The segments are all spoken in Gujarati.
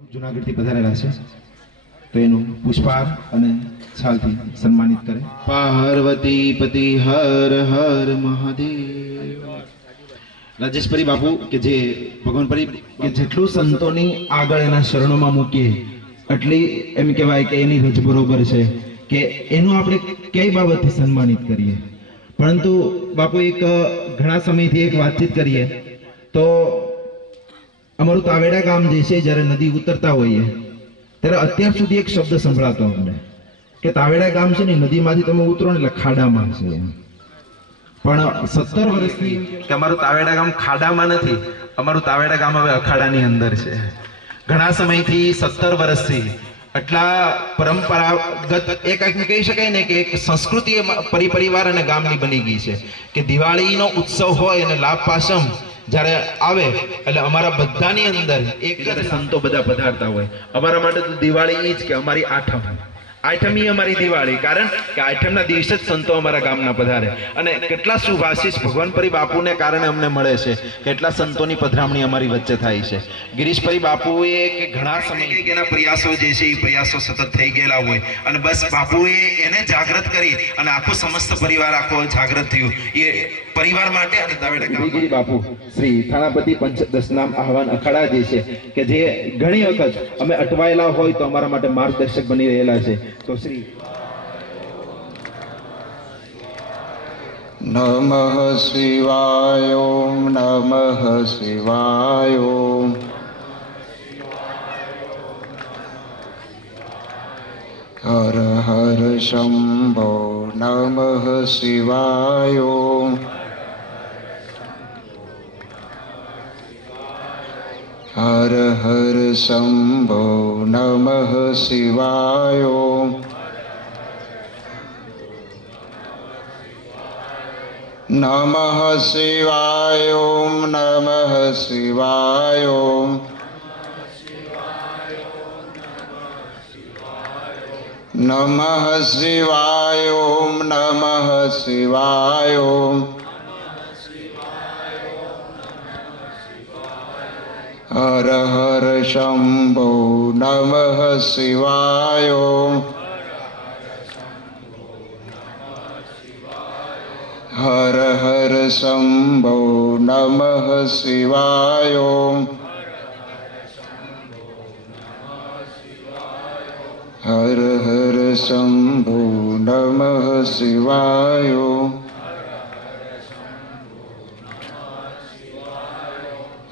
જુનાગઢથી પધારેલા છે તો એનું પુષ્પહાર અને છાલથી સન્માનિત કરે. પાર્વતી પતિ હર હર મહાદેવ. રાજેશપરી બાપુ કે જે ભગવાનપરી કે જેટલું સંતોની આગળ એના શરણોમાં મૂકીએ એટલી એમ કહેવાય કે એની રજ બરોબર છે કે એનું આપણે કઈ બાબતથી સન્માનિત કરીએ. પરંતુ બાપુ એક ઘણા સમયથી એક વાતચીત કરીએ તો અમારું તાવેડા ગામ જે છે જ્યારે નદી ઉતરતા હોઈએ ત્યારે અત્યાર સુધી એક શબ્દ સંભળાતો અમને કે તાવેડા ગામ છે ને નદીમાંથી તમે ઉતરો ને એટલે ખાડામાં છે. પણ 17 વર્ષથી કે અમારું તાવેડા ગામ ખાડામાં નથી, અમારું તાવેડા ગામ હવે અખાડાની અંદર છે. ઘણા સમયથી 17 વર્ષથી એટલા પરંપરાગત એક કહી શકાય ને કે એક સંસ્કૃતિ પરિવાર અને ગામની બની ગઈ છે કે દિવાળીનો ઉત્સવ હોય અને લાભ પાસમ જ્યારે આવે એટલે અમારા બધાની અંદર એક સંતો બધા પધારતા હોય. અમારા માટે તો દિવાળી એ જ કે અમારી આઠમી અમારી દિવાળી, કારણ કે આઠમના દિવસે જ સંતો અમારા ગામના પધારે. અને કેટલા શુભાશીષ ભગવાનપરી બાપુને કારણે અમને મળે છે, કેટલા સંતોની પધરામણી અમારી વચ્ચે થાય છે. ગિરીશપરી બાપુએ કે ઘણા સમય એના પ્રયાસો જે છે એ પ્રયાસો સતત થઈ ગયેલા હોય અને બસ બાપુએ એને જાગૃત કરી અને આખો સમસ્ત પરિવાર આખો જાગૃત થયું એ પરિવાર માટે. અને તાવેડા બાપુ શ્રી થાણાપતિ પંચદશનામ આહવાન અખાડા જે છે કે જે ઘણી વખત અમે અટવાયેલા હોય તો અમારા માટે માર્ગદર્શક બની રહેલા છે. તો શ્રી નમઃ શિવાય ઓમ નમઃ શિવાય ઓમ હર હર શંભો નમઃ શિવાય ઓમ હર હર શંભો નમઃ શિવાય ઓમ નમઃ શિવાય ઓમ નમઃ શિવાય ઓમ નમઃ શિવાય ઓમ નમઃ શિવાય ઓમ હર હર શંભો નમઃ શિવાય ઓમ હર હર શંભો નમઃ શિવાય ઓમ હર હર શંભો નમઃ શિવાય ઓમ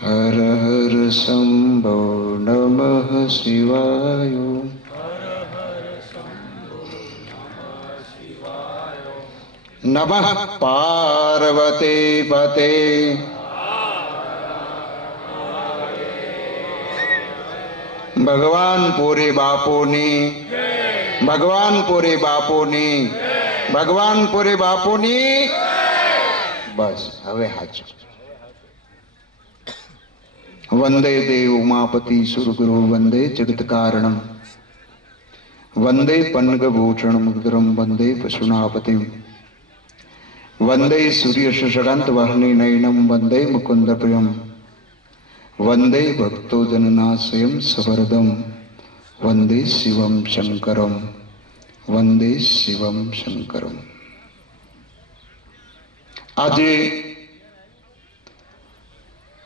હર હર શંભો નમઃ શિવાય ઓમ નમઃ પાર્વતી પતે ભગવાનપુરી બાપુની ભગવાનપુરી બાપુની ભગવાનપુરી બાપુની. બસ હવે હાચું. વંદે દેવ ઉમાપતિ સુરગુરુ વંદે જગત કારણમ વંદે પન્નગભૂષણ મુદ્રમ વંદે પશુનાપતિમ વંદે સૂર્ય શશાંત વાહની નયનમ વંદે મુકુંદ પ્રિયમ વંદે ભક્તો જનનાશયમ સવરદમ વંદે શિવમ શંકરમ વંદે શિવમ શંકરમ. આજે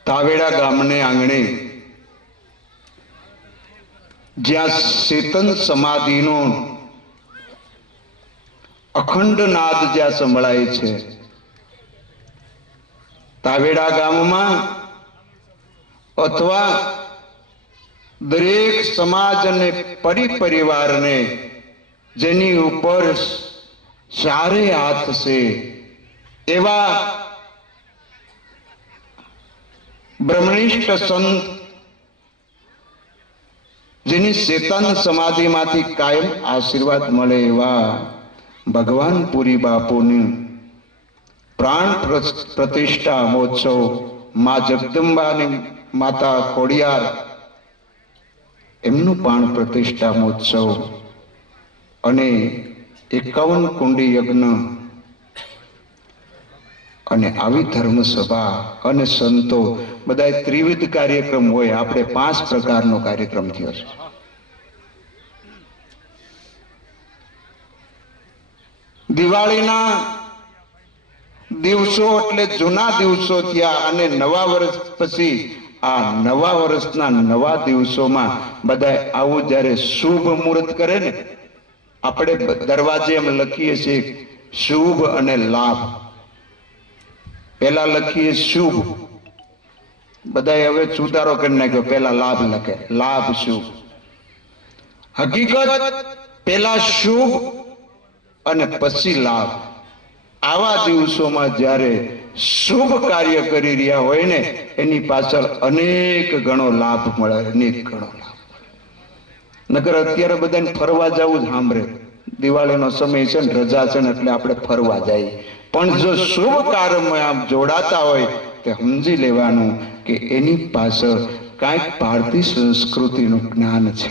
તાવેડા ગામને આંગણે જ્યાં ચેતન સમાધિનો અખંડ નાદ જ્યાં સંભળાય છે, તાવેડા ગામમાં અથવા દરેક સમાજ અને પરિવારને જેની ઉપર ચારે હાથ છે એવા બ્રહ્મનિષ્ઠ સંત જેની ચેતન સમાધિમાંથી કાયમ આશીર્વાદ મળે એવા ભગવાનપુરી બાપુની પ્રાણ પ્રતિષ્ઠા મહોત્સવ મા જગદંબાની માતા ખોડિયાર એમનું પ્રાણ પ્રતિષ્ઠા મહોત્સવ અને 51 કુંડી યજ્ઞ અને આવી ધર્મસભા અને સંતો બધા ત્રિવિધ કાર્યક્રમ હોય. આપણે 5 પ્રકારનો કાર્યક્રમ થયો છે. દિવાળીના દિવસો એટલે જૂના દિવસો થયા અને નવા વર્ષ પછી આ નવા વર્ષના નવા દિવસોમાં બધા આવું જ્યારે શુભ મુહૂર્ત કરે ને, આપણે દરવાજે એમ લખીએ છીએ શુભ અને લાભ. પેલા લખીએ શુભ, બધાએ હવે સુધારો કરી નાખ્યો, પેલા લાભ લખે, લાભ શુભ. હકીકત પેલા શુભ અને પછી લાભ. આવા દિવસોમાં જ્યારે શુભ કાર્ય કરી રહ્યા હોય ને, એની પાછળ અનેક ગણો લાભ મળે, અનેક ગણો લાભ. નકર અત્યારે બધાને ફરવા જવું જ સાંભળે, દિવાળીનો સમય છે ને, રજા છે ને, એટલે આપણે ફરવા જઈએ. પણ જો શુભ કાર્યમાં આમ જોડાતા હોય તો સમજી લેવાનું કે એની પાછળ કાંઈક ભારતીય સંસ્કૃતિનું જ્ઞાન છે,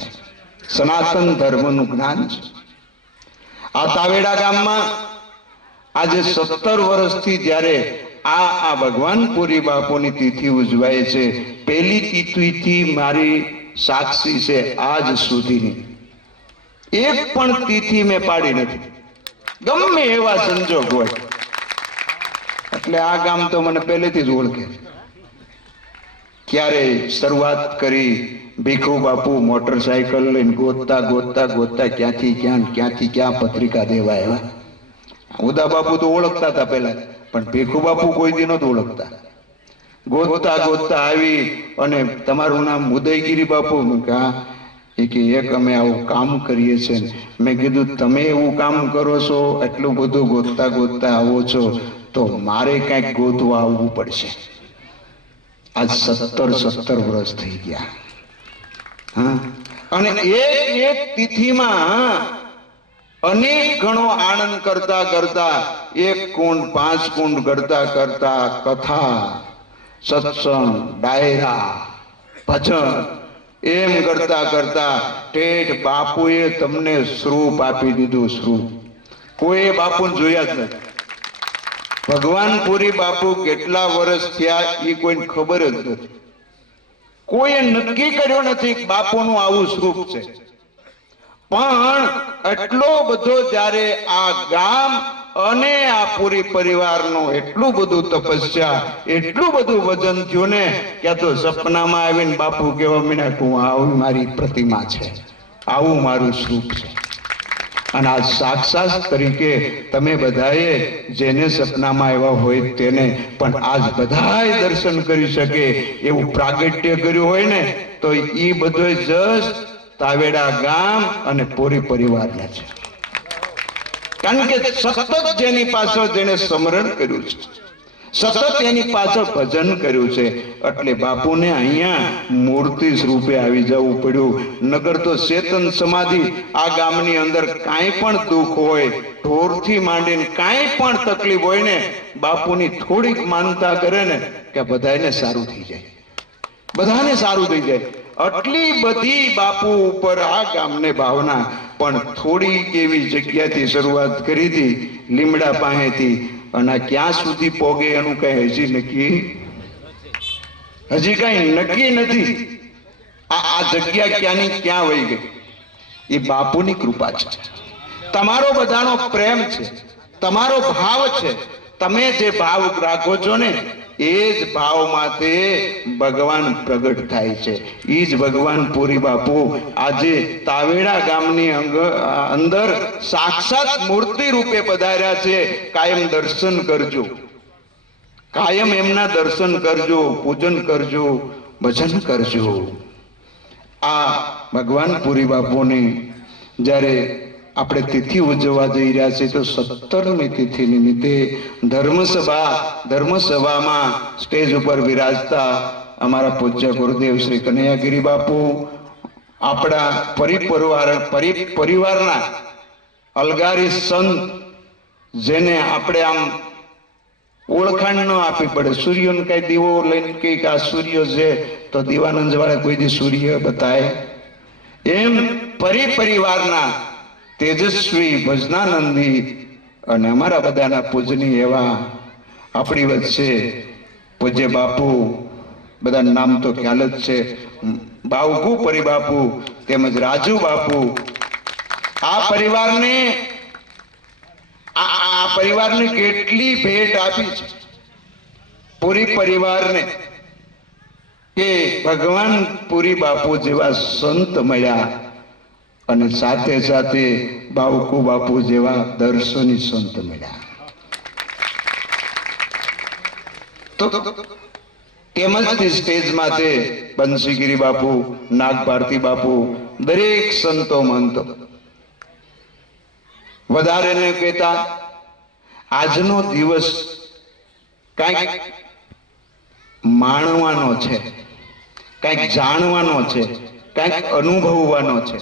સનાતન ધર્મનું જ્ઞાન છે. આ તાવેડા ગામમાં આજે 17 વર્ષથી જ્યારે આ ભગવાન પુરી બાપુની તિથિ ઉજવાય છે, પહેલી તિથિથી મારી સાક્ષી છે આજ સુધીની એક પણ તિથિ મેં પાડી નથી, ગમે એવા સંજોગ હોય. એટલે આ ગામ તો મને પહેલેથી જ ઓળખે. ક્યારે શરૂઆત કરી, ભીખુ બાપુ મોટરસાયકલ લઈને ગોતતા ગોતતા ગોતતા ક્યાંથી ક્યાં પત્રિકા દેવા આવ્યા. ઉદા બાપુ તો ઓળખતા હતા પહેલા, પણ ભીખુ બાપુ કોઈ દી નહોતું ઓળખતા. ગોતતા ગોતતા આવી અને તમારું નામ ઉદયગીરી બાપુ? કે એક અમે આવું કામ કરીએ છીએ. મેં કીધું તમે એવું કામ કરો છો, એટલું બધું ગોતતા ગોતતા આવો છો, તો મારે કંઈક ગોતવા આવવું પડશે. આજ 17 વર્ષ થઈ ગયા. હા, અને એક તિથિમાં અનેક ગણો આનંદ કરતા કરતા 1 કુંડ 5 કુંડ કરતા કરતા કથા, સત્સંગ, ડાયરા, ભજન એમ કરતા કરતા ઠેઠ બાપુએ તમને સ્વરૂપ આપી દીધું. સ્વરૂપ કોઈ બાપુને જોયા જ નથી. ભગવાન પુરી બાપુ કેટલા વર્ષ થયા એ કોઈને ખબર જ નથી. કોઈએ નક્કી કર્યો નથી કે બાપુનું આવું સ્વરૂપ છે. પણ એટલો બધો જ્યારે આ ગામ અને આ પૂરી પરિવારનો એટલું બધું તપસ્યા, એટલું બધું વજન થયું ને કે તો સપનામાં આવીને બાપુ કહેવા માંડ્યા કે આવું મારી પ્રતિમા છે, આવું મારું સ્વરૂપ છે. અને આ સાક્ષાત તરીકે તમે બધાએ જેને સપનામાં આવ્યા હોય તેને પણ આજ બધાય દર્શન કરી શકે એવું પ્રાગટ્ય કર્યું હોય ને, તો એ બધો જસ તાવેડા ગામ અને પૂરી પરિવારને છે. કારણ કે સતત જેની પાછળ જેને સ્મરણ કર્યું છે, સતત એની પાછળ ભજન કર્યું છે, એટલે બાપુને અહીંયા મૂર્તિ સ્વરૂપે આવી જવું પડ્યું. નગર તો ચેતન સમાધિ આ ગામની અંદર કાંઈ પણ દુઃખ હોય, ઢોરથી માંડીને કાંઈ પણ તકલીફ હોય ને, બાપુની થોડીક માનતા કરે ને કે બધાને સારું થઈ જાય, બધાને સારું થઈ જાય. આટલી બધી બાપુ ઉપર આ ગામને ભાવના. પણ થોડીક એવી જગ્યાથી શરૂઆત કરી હતી, લીમડા પાસેથી, અને ક્યાં સુધી પોગે એનું કઈ હજી કઈ નક્કી નથી. આ જગ્યા ક્યાંની ક્યાં વહી ગઈ એ બાપુની કૃપા છે. તમારો બધાનો પ્રેમ છે, તમારો ભાવ છે. તમે જે ભાવ રાખો છો ને એ જ ભાવમાંથી ભગવાન પ્રગટ થાય છે. એ જ ભગવાન પુરી બાપુ આજે તાવેડા ગામની અંદર સાક્ષાત મૂર્તિ રૂપે પધાર્યા છે. કાયમ દર્શન કરજો, કાયમ એમના દર્શન કરજો, પૂજન કરજો, ભજન કરજો. આ ભગવાન પુરી બાપુની જ્યારે આપણે તિથિ ઉજવવા જઈ રહ્યા છીએ, તો 17મી તિથિ નિમિત્તે ધર્મસભામાં સ્ટેજ ઉપર વિરાજતા અમારા પૂજ્ય ગુરુદેવ શ્રી કનૈયાગીરી બાપુ, આપણા પરિવારના અલગારી સંત, જેને આપણે આમ ઓળખાણ ન આપવી પડે. સૂર્યનો કઈ દીવો લઈને કે આ સૂર્ય છે તો દીવાનંદ વાળા કોઈ દી સૂર્ય બતાય એમ પરિવારના તેજસ્વી ભજનાનંદી અને અમારા બધાના પૂજની એવા આપણી વચ્ચે પૂજ્ય બાપુ, બધા નામ તો ખ્યાલ જ છે, બાવકુ પરિબાપુ તેમજ રાજુ બાપુ, આ પરિવારને કેટલી ભેટ આપી છે પૂરી પરિવારને, કે ભગવાન પુરી બાપુ જેવા સંત મળ્યા અને સાથે સાથે બાવકુ બાપુ જેવા દર્શની સંત મળ્યા. તો તેમજ સ્ટેજ માથે બંસીગીરી બાપુ, નાગ ભારતી બાપુ, દરેક સંતો મંતો. વધારે ન કહેતા આજનો દિવસ કંઈક માણવાનો છે, કંઈક જાણવાનો છે, કંઈક અનુભવવાનો છે.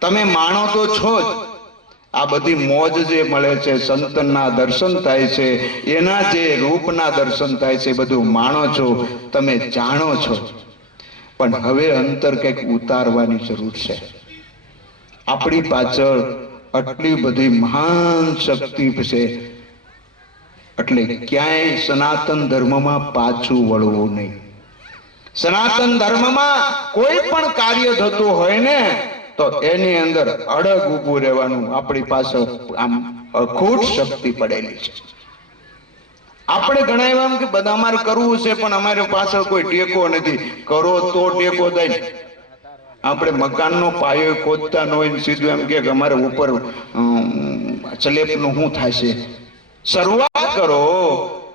તમે માણો તો છો જ, આ બધી મોજ જે મળે છે, સંતના દર્શન થાય છે, એના જે રૂપના દર્શન થાય છે, બધું માણો છો, તમે જાણો છો. પણ હવે અંતર કંઈક ઉતારવાની જરૂર છે. આપણી પાછળ આટલી બધી મહાન શક્તિ છે, એટલે ક્યાંય સનાતન ધર્મમાં પાછું વળવું નહીં. સનાતન ધર્મમાં કોઈ પણ કાર્ય થતું હોય ને તો એની અંદર અડગ ઊભું રહેવાનું. આપણી પાસે આમ અખૂટ શક્તિ પડેલી છે. આપણે ઘણા એવા કે બધા અમારે કરવું છે પણ અમારી પાછળ કોઈ ટેકો નથી. કરો તો ટેકો થાય. આપણે મકાનનો પાયો ખોદતા ન હોય સીધું એમ કે અમારે ઉપર સ્લેબનું શું થશે. શરૂઆત કરો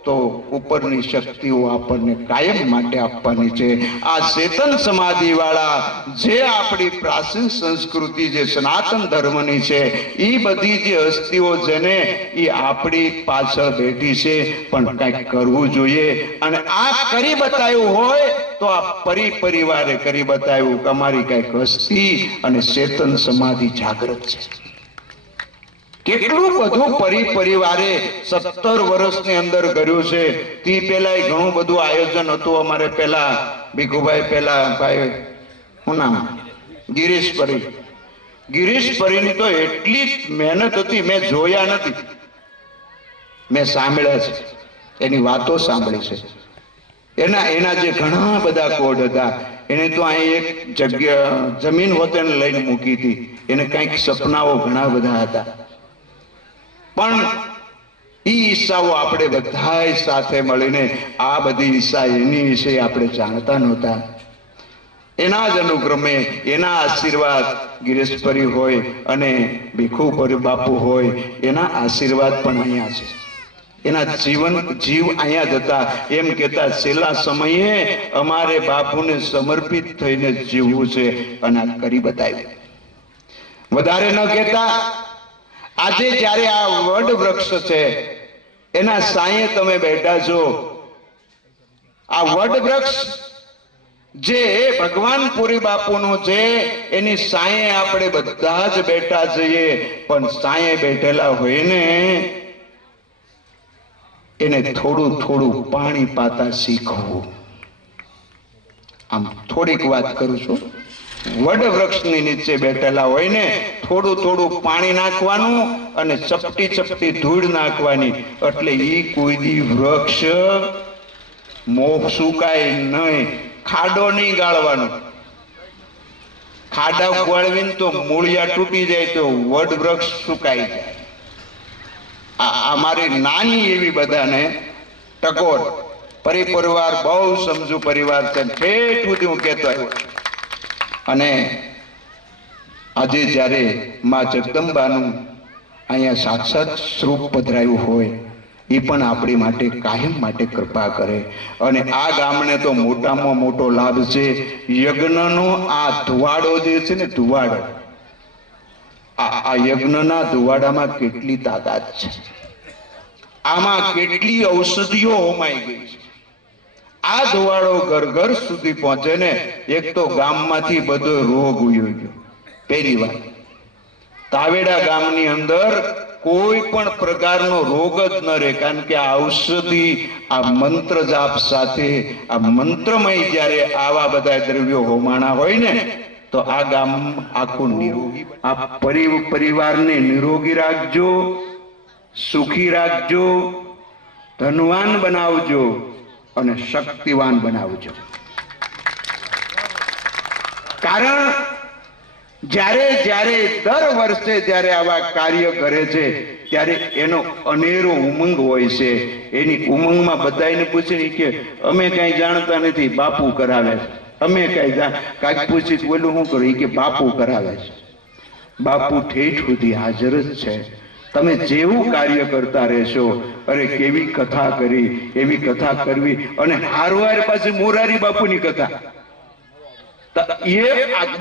તો ઉપરની શક્તિઓ આપણને કાયમ માટે આપવાની છે. આ ચેતન સમાધિ વાળા જે આપણી પ્રાચીન સંસ્કૃતિ જે સનાતન ધર્મની છે, એ બધી જે હસ્તીઓ છે ને એ આપણી પાછળ બેઠી છે, પણ કંઈક કરવું જોઈએ. અને આ કરી બતાવ્યું હોય તો આ પરિવારે કરી બતાવ્યું કે અમારી કંઈક હસ્તી અને ચેતન સમાધિ જાગૃત છે. કેટલું બધું પરિવારે 17 વર્ષની અંદર કર્યું છે. તે પેલા ઘણું બધું આયોજન હતું. અમારે પેલા ભીખુભાઈ, પેલા ભાઈ શું નામ, ગિરીશ પરીની તો એટલી મહેનત હતી, મેં જોયા નથી, મેં સાંભળ્યા છે, એની વાતો સાંભળી છે. એના જે ઘણા બધા કોડ હતા, એને તો અહીં એક જગ્યા જમીન હોતે લઈને મૂકી હતી. એને કંઈક સપનાઓ ઘણા બધા હતા, પણ ઈ ઈચ્છાઓ આપણે બધા સાથે મળીને આ બધી ઈચ્છા એની વિશે આપણે જાણતા નહોતા. એના જ અનુક્રમે એના આશીર્વાદ ગિરીશપરી હોય અને ભીખુપરી બાપુ હોય, એના આશીર્વાદ પણ અહીંયા છે. એના જીવ અહીંયા જ હતા. એમ કહેતા છેલ્લા સમયે અમારે બાપુને સમર્પિત થઈને જીવવું છે, અને આ કરી બતાવ્યું. વધારે ન કહેતા આજે જ્યારે આ વડ વૃક્ષ છે એના સાયે તમે બેઠા છો, આ વડ વૃક્ષ જે ભગવાન પુરી બાપુનું છે એની સાયે આપણે બધા જ બેઠા છીએ. પણ સાયે બેઠેલા હોય ને એને થોડું થોડું પાણી પાતા શીખવું. આમ થોડીક વાત કરું છું. વડ વૃક્ષની નીચે બેઠેલા હોય ને થોડું થોડું પાણી નાખવાનું અને ચપટી ચપટી ધૂળ નાખવાની, એટલે ઈ કોઈ દી વૃક્ષ મોહ સુકાય નહીં. ખાડો નહીં ગાળવાનો. ખાડા ગાળવીને તો મૂળિયા તૂટી જાય તો વડ વૃક્ષ સુકાઈ જાય. આ મારી નાની એવી બધાને ટકોર. પરિવાર બહુ સમજુ પરિવાર છે, ઠેઠ સુધી હું કહેતો આવ્યો. અને આજે જ્યારે માં જગદંબાનું અહીંયા સાક્ષાત સ્વરૂપ પધરાયું હોય, એ પણ આપણી માટે કાયમ માટે કૃપા કરે. અને આ ગામને તો મોટામાં મોટો લાભ છે યજ્ઞનો. આ ધુવાડો જે છે ને, ધુવાડો, આ યજ્ઞના ધુવાડામાં કેટલી તાકાત છે, આમાં કેટલી ઔષધિઓ હોમાઈ ગઈ છે. આ ધુવાડો ઘર ઘર સુધી પહોંચે ને, એક તો ગામમાંથી બધો રોગ ઉયો ગયો. પહેલી વાત, તાવેડા ગામની અંદર કોઈ પણ પ્રકારનો રોગ જ ન રહે, કારણ કે આ ઔષધિ, આ મંત્ર જાપ સાથે, આ મંત્રમય જ્યારે આવા બધા દ્રવ્યો હોમાણા હોય ને, તો આ ગામ આખું નિરોગી. આ પરિવારને નિરોગી રાખજો, સુખી રાખજો, ધનવાન બનાવજો અને શક્તિવાન બનાવજો. કારણ જ્યારે જ્યારે દર વર્ષે જ્યારે આવા કાર્ય કરે છે ત્યારે એનો અનેરો ઉમંગ હોય છે. એની ઉમંગમાં બધાને પૂછે કે અમે કઈ જાણતા નથી, બાપુ કરાવે છે. અમે કાંઈક પૂછી બોલું શું કરું, કે બાપુ કરાવે છે. બાપુ ઠેઠ સુધી હાજર જ છે. તમે જેવું કાર્ય કરતા રહેશો, અરે કેવી કથા કરી, એવી કથા કરવી. અને હારવાર પાસે મોરારી બાપુની કથા,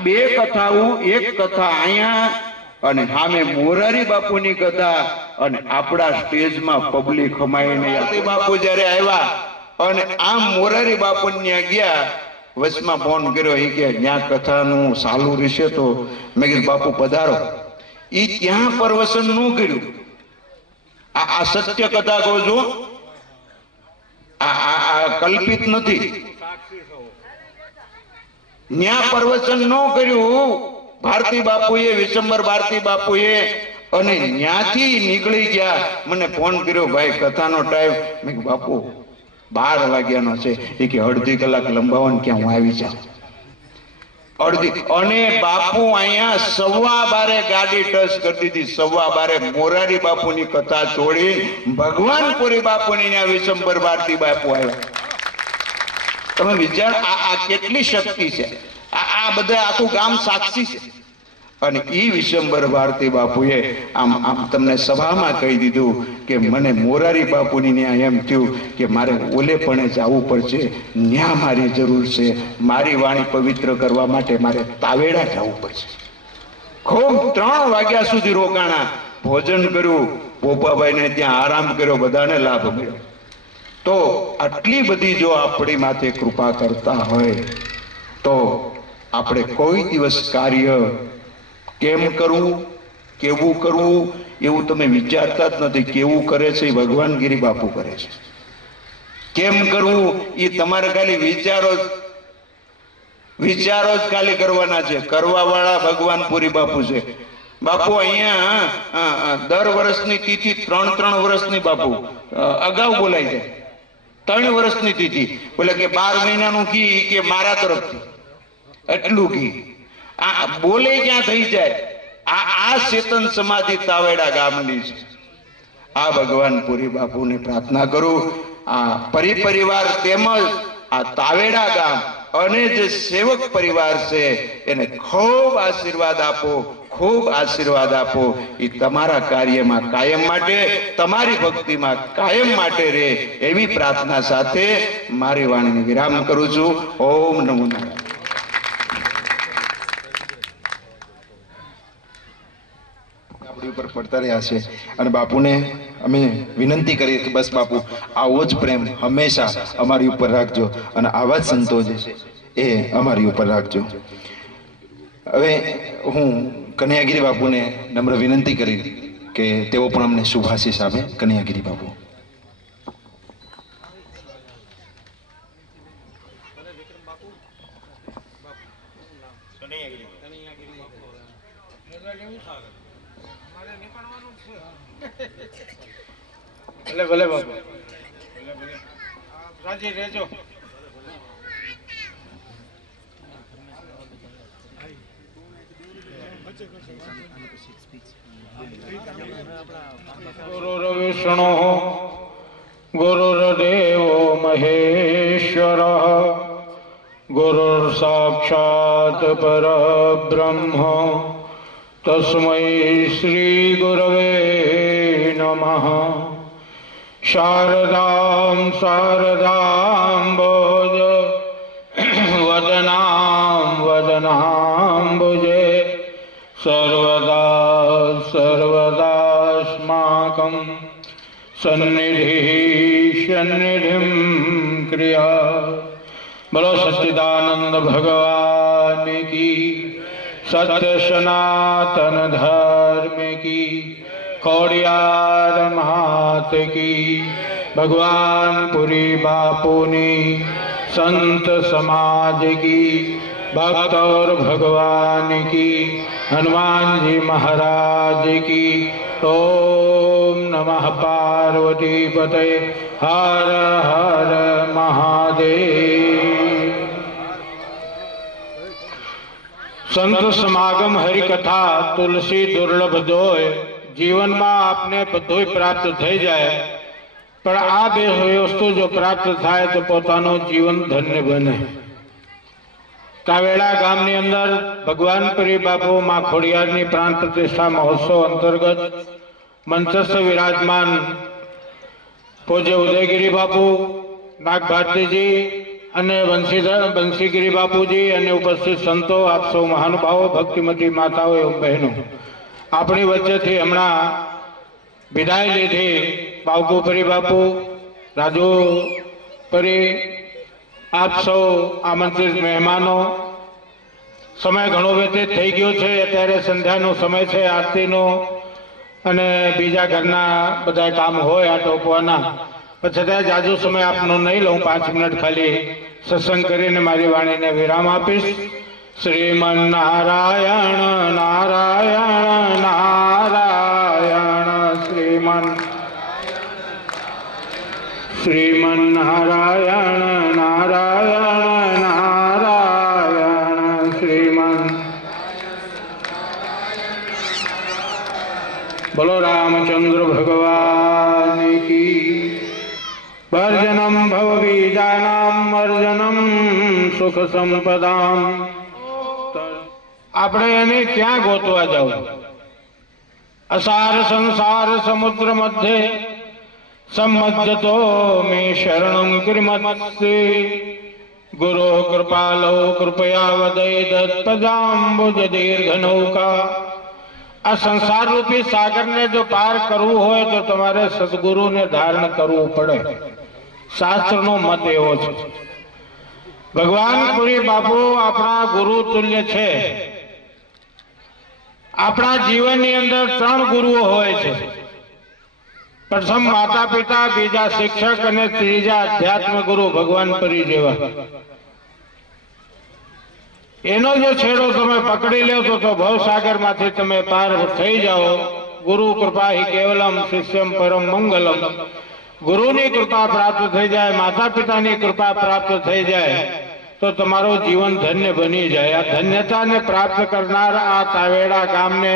બે કથાઓ, એક કથા અહીંયા અને સામે મોરારી બાપુની કથા, અને આપણા સ્ટેજમાં પબ્લિક ખમાઈને બાપુ જયારે આવ્યા અને આમ મોરારી બાપુ ત્યાં ગયા, વચમાં ફોન કર્યો કે ત્યાં કથાનું ચાલુ રહેશે તો મેં કીધું બાપુ પધારો. એ ત્યાં પ્રવચન ન કર્યું. આ સત્ય કથા કહું છું, આ કલ્પિત નથી. ત્યાં પ્રવચન ન કર્યું ભારતી બાપુએ, વિશંબર ભારતી બાપુએ, અને ત્યાંથી નીકળી ગયા. મને ફોન કર્યો, ભાઈ કથાનો ટાઈમ. મેં કીધું બાપુ 12 વાગ્યાનો છે. એ કે અડધી કલાક લંબાવવાનું, ક્યાં હું આવી જાઉં અડધી. અને બાપુ અહીંયા 12:15 ગાડી ટચ કરી દીધી. 12:15 મોરારી બાપુની કથા છોડી ભગવાનપુરી બાપુની ત્યાં વિશંબર ભારતી બાપુ આવ્યા. તમે વિચાર, આ કેટલી શક્તિ છે. આ બધા આખું ગામ સાક્ષી છે. અને ઈ વિશંબર ભારતી બાપુએ આમ તમને સભામાં કહી દીધું કે મને મોરારી બાપુની ત્યાં એમ થયું કે મારે ઓલે પણ જવું પડશે, ન્યા મારી જરૂર છે. મારી વાણી પવિત્ર કરવા માટે મારે તાવેડા જવું પડશે. ખૂબ 3 વાગ્યા સુધી રોકાણા, ભોજન કર્યું, પોપાભાઈને ત્યાં આરામ કર્યો, બધાને લાભ મળ્યો. તો આટલી બધી જો આપણી માથે કૃપા કરતા હોય તો આપણે કોઈ દિવસ કાર્ય કેમ કરવું, કેવું કરવું એવું તમે વિચારતા જ નથી. કેવું કરે છે એ ભગવાનગીરી બાપુ કરે છે. કેમ કરવું એ તમારે ખાલી વિચારો જ ખાલી કરવાના છે. કરવા વાળા ભગવાનપુરી બાપુ છે. બાપુ અહીંયા દર વર્ષની તિથિ 3 વર્ષની બાપુ અગાઉ બોલાય છે. 3 વર્ષની તિથિ બોલે કે 12 મહિનાનું કી કે મારા તરફથી એટલું કી. આ બોલે ક્યાં થઈ જાય. આ ચેતન સમાધિ તાવેડા ગામની છે. આ ભગવાનપુરી બાપુને પ્રાર્થના કરું, આ પરિવાર તેમજ આ તાવેડા ગામ અને જે સેવક પરિવાર છે એને ખૂબ આશીર્વાદ આપો, ખૂબ આશીર્વાદ આપો. એ તમારા કાર્યમાં કાયમ માટે, તમારી ભક્તિમાં કાયમ માટે રહે એવી પ્રાર્થના સાથે મારી વાણીને વિરામ કરું છું. ઓમ નમો નારાયણ. આપણી ઉપર પડતા રહ્યા છે અને બાપુને અમે વિનંતી કરીએ કે બસ બાપુ આવો જ પ્રેમ હંમેશા અમારી ઉપર રાખજો અને આવા જ સંતો જે છે એ અમારી ઉપર રાખજો. હવે હું કનૈયાગીરી બાપુને નમ્ર વિનંતી કરી કે તેઓ પણ અમને શુભાશીષ આપે. કનૈયાગીરી બાપુ. ભલે ભલે બાપુ, રાજી રહેજો. ગુરુર્વિષ્ણુ ગુરુર્દેવો મહેશ્વરઃ ગુરુર સાક્ષાત પરબ્રહ્મ તસ્મૈ શ્રી ગુરવે નમઃ. શારદાં શારદાંબોજ વદનાંબુજે સર્વદા સર્વદાસ્માકં સન્નિધિં ક્રિયા. બોલો સચ્ચિદાનંદ ભગવાન કી, સત્ય સનાતન ધર્મ કી, ખોડિયાર માત કી, ભગવાનપુરી બાપુની, संत समाज की, भक्त और भगवान की, हनुमान जी महाराज की, ઓમ નમઃ પાર્વતી પતય હર હર મહાદેવ. સંત સમાગમ હરિકથા તુલસી દુર્લભ દોય. જીવનમાં આપને બધું પ્રાપ્ત થઈ જાય, પણ આ બે વસ્તુ જો પ્રાપ્ત થાય તો પોતાનું જીવન ધન્ય બને. કાવેડા ગામની અંદર ભગવાન પરી બાપુ માં ખોડિયારની પ્રાણ પ્રતિષ્ઠા મહોત્સવ અંતર્ગત મંચસ્થ વિરાજમાન પૂજ્ય ઉદયગીરી બાપુ, નાગ ભારતીજી અને બંસીગીરી બાપુજી અને ઉપસ્થિત સંતો, આપ સૌ મહાનુભાવો, ભક્તિમતી માતાઓ એવં બહેનો, આપણી વચ્ચેથી હમણાં વિદાય લીધી બાવકુ પરી બાપુ, રાજુ પરી, આપ સૌ આમંત્રિત મહેમાનો. સમય ઘણો વ્યતીત થઈ ગયો છે. અત્યારે સંધ્યાનો સમય છે, આરતીનો અને બીજા ઘરના બધા કામ હોય આ ટોપવાના. છતાં જાજુ સમય આપનો નહીં લઉં. 5 મિનિટ ખાલી સત્સંગ કરીને મારી વાણીને વિરામ આપીશ. શ્રીમન નારાયણ નારાયણ નારાયણ શ્રીમન નારાયણ નારાયણ નારાયણ શ્રીમન. બોલો રામચંદ્ર ભગવાન કી. વર્જનમ ભવ બીજાનામ વર્જનમ સુખ સંપદામ. આપણે એને ક્યાં ગોતવા જવું? અસાર સંસાર સમુદ્ર મધ્યે सम्मज्जतो मे शरणं कृमत्से. गुरो कृपालो कृपया वदय दत्पदाम्बुज दीर्घ नौका. આ સંસાર રૂપી સાગરને જો પાર કરવું હોય તો તમારે સદગુરુને ધારણ કરવું પડે. શાસ્ત્રનો મત એવો છે. ભગવાન પુરી બાપુ આપણા ગુરુ તુલ્ય છે. આપણા જીવનની અંદર 3 ગુરુઓ હોય છે. પ્રથમ માતા પિતા, બીજા શિક્ષક અને ત્રીજા અધ્યાત્મ ગુરુ ભગવાન પરી જેવા. એનો જો છેડો તમે પકડી લો તો ભવસાગર માંથી તમે પાર થઈ જાઓ. ગુરુ કૃપા હિ કેવલમ શિષ્યમ પરમ મંગલમ. ગુરુની કૃપા પ્રાપ્ત થઈ જાય, માતા પિતાની કૃપા પ્રાપ્ત થઈ જાય તો તમારું જીવન ધન્ય બની જાય. આ ધન્યતાને પ્રાપ્ત કરનાર આ તાવેડા ગામને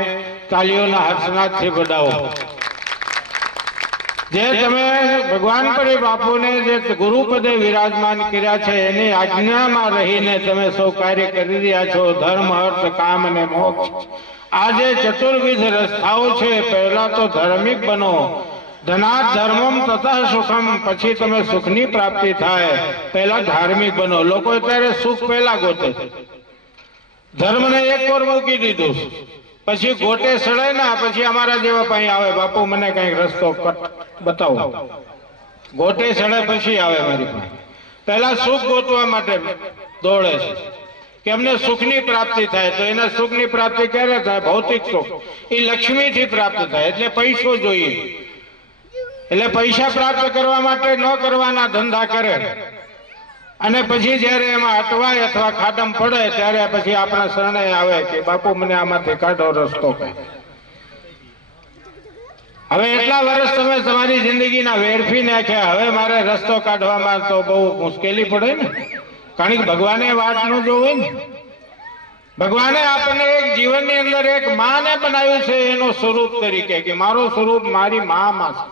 તાલીઓના હર્ષનાથથી વધાવો. જે તમે ભગવાન પરી બાપુને જે ગુરુપદે વિરાજમાન કર્યા છે એની આજ્ઞામાં રહીને તમે સૌ કાર્ય કરી રહ્યા છો. ધર્મ, અર્થ, કામ અને મોક્ષ, આ જે ચતુર્વિધ રસ્તાઓ છે, પહેલા તો ધાર્મિક બનો. ધનાત ધર્મમ તથા સુખમ. પછી તમે સુખની પ્રાપ્તિ થાય. પહેલા ધાર્મિક બનો. લોકો અત્યારે સુખ પહેલા ગોતે, ધર્મને એક વાર મૂકી દીધું, પછી ગોટે સડાય ના, પછી અમારા જેવા પાસે આવે, બાપુ મને કઈક રસ્તો બતાવો. ગોટે સડે પછી આવે મારી પાસે. પહેલા સુખ ગોતવા માટે દોડે છે કે અમને સુખની પ્રાપ્તિ થાય. તો એને સુખની પ્રાપ્તિ ક્યારે થાય? ભૌતિક સુખ. એ લક્ષ્મીથી પ્રાપ્ત થાય, એટલે પૈસો જોઈએ. એટલે પૈસા પ્રાપ્ત કરવા માટે ન કરવાના ધંધા કરે, અને પછી જયારે એમાં અટવાય અથવા ખાડમ પડે ત્યારે પછી આપણા શરણે આવે કે બાપુ મને આમાંથી કાઢો રસ્તો. હવે એટલા વર્ષ તમે તમારી જિંદગીના વેડફી નાખ્યા, હવે મારે રસ્તો કાઢવામાં તો બહુ મુશ્કેલી પડે ને. કારણ કે ભગવાને વાટ ન જોવું ને. ભગવાને આપણને એક જીવનની અંદર એક માને બનાવ્યું છે એનો સ્વરૂપ તરીકે, કે મારું સ્વરૂપ મારી માં છે.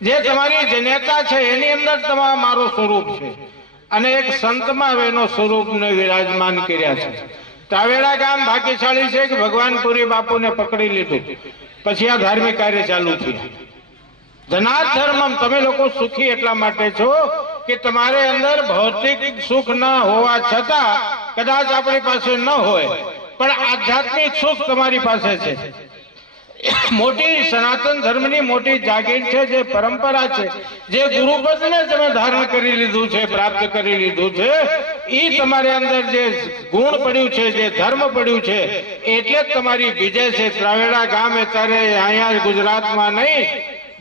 જે તમારી જનેતા છે એની અંદર તમારું મારું સ્વરૂપ છે. અને એક સંતમાં એનો સ્વરૂપને વિરાજમાન કર્યા છે. તાવેડા ગામ ભાગ્યશાળી છે કે ભગવાન પુરી બાપુને પકડી લીધું, પછી આ ધાર્મિક કાર્ય ચાલુ થયું. ધનાત ધર્મમ. તમે લોકો સુખી એટલા માટે છો કે તમારે અંદર ભૌતિક સુખ ન હોવા છતાં, કદાચ આપણી પાસે ન હોય, પણ આધ્યાત્મિક સુખ તમારી પાસે છે. મોટી સનાતન ધર્મની મોટી જાગીર છે, જે પરંપરા છે, જે ગુરુપદને તમે ધારણ કરી લીધું છે, પ્રાપ્ત કરી લીધું છે. એ તમારે અંદર જે ગુણ પડ્યું છે, જે ધર્મ પડ્યું છે, એટલે જ તમારી વિજય છે. ત્રાવેડા ગામ અત્યારે અહીંયા ગુજરાતમાં નહીં,